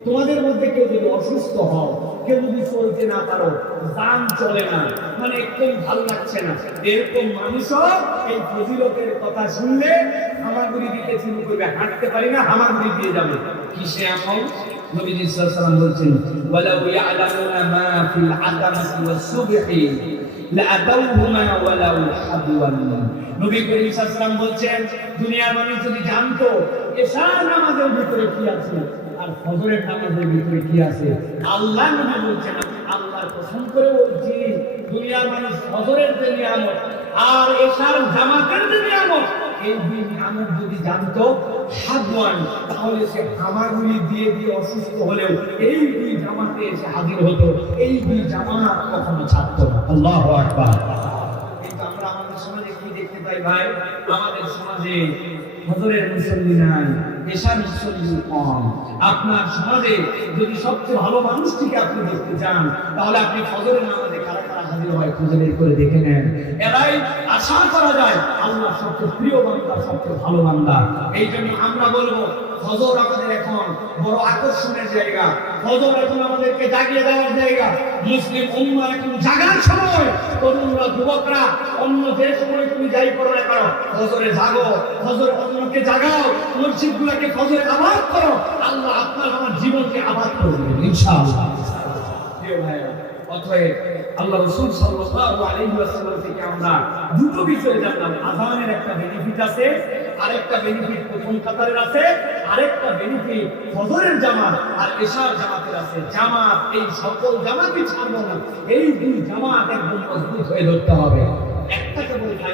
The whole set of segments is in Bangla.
তোমাদের মধ্যে কেউ যদি অসুস্থ হও, কেউ যদি চলতে না পারো দান চলে না। মানে একদম ভালো লাগছে না। এরকম মানুষও এই ফজিলতের কথা শুনলে হামাগুড়ি দিতে শুরু করবে। হাঁটতে পারি না, হামাগুড়ি দিয়ে যাবে। কিসে আমল দুনিয়ার মানুষ যদি জানতো, এশার নামাজের ভিতরে কি আছে? আর ফজরের নামাজের ভিতরে কি আছে? আল্লাহ নবী বলছেন আল্লাহর কসম করে বলছি দুনিয়ার মানুষ ফজরের যে নিয়ামত আর এশার জামাতের যে নিয়ামত, এই দুই নিয়ামত যদি জানতো হাদওয়ান তাহলে সে হামাগুড়ি দিয়ে দিয়ে অসুস্থ হলেও এই দুই জামাতে এসে হাজির হতো। এই দুই জামাত কখনো ছাড়তো না। আল্লাহু আকবার। সমাজে কি দেখতে পাই ভাই? আমাদের সমাজে হজরের মুসল্লি নাই, পেশার মুসল্লি কম। আপনার সমাজে যদি সবচেয়ে ভালো মানুষটিকে আপনি দেখতে চান, তাহলে আপনি ফজরের নামাজে কারা কারা হাজির খুঁজে বের করে দেখে নেন। এরাই আশা করা যায়, আল্লাহ সবচেয়ে প্রিয় বান্দা, সবচেয়ে ভালো বান্দা। এই জন্য আমরা বলব ফজর আমাদের এখন বড় আকর্ষণের জায়গা। ফজর এখন আমাদেরকে জাগিয়ে দেওয়ার জায়গা। মুসলিম উম্মা এখন জাগার সময় তরুণরা যুবকরা অন্য যে সময় তুমি যাই করো না করো ফজরে জাগো, ফজর অন্যকে জাগাও মসজিদ গুলাকে ফজরে আবাদ করো। আল্লাহ আপনার আমার জীবনকে আবাদ করবেন ইনশাআল্লাহ। অতএব আল্লাহ রাসূল সাল্লাল্লাহু আলাইহি ওয়াসাল্লাম থেকে আমরা দুটো বিষয় জানলাম। আযানের একটা বেনিফিট আছে আরেকটা বেনিফিট প্রথম কাতারের আছে, আরেকটা বেনিফিট ফজরের জামাত আর এশার জামাতের আছে। জামাত, এই সকল জামাতই ছাড়বো না। এই দুই জামাত একদম মজবুত হয়ে ধরতে হবে।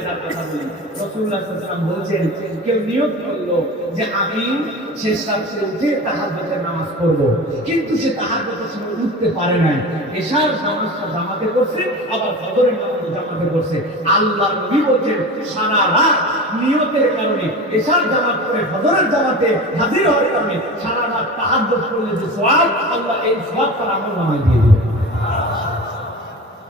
কেবল কথা বলি সাল্লাল্লাহু আলাইহি কেউ নিয়ত করল যে আমি শেষ রাত্রে উঠে তাহাজ্জুদের নামাজ পড়ব। কিন্তু সে তাহাজ্জুদের সময় উঠতে পারে নাই। এশার নামাজটা জামাতে করছে আবার ফজরের নামাজও জামাতে করছে আল্লাহ নবী বলছেন, সারা রাত নিয়তের কারণে এশার জামাত করে ফজরের জামাতে হাজির হওয়ার কারণে সারা রাত তাহাজ্জুদ করলে যে সওয়াব আল্লাহ এই সওয়াব তার আমল দিয়ে দিবেন।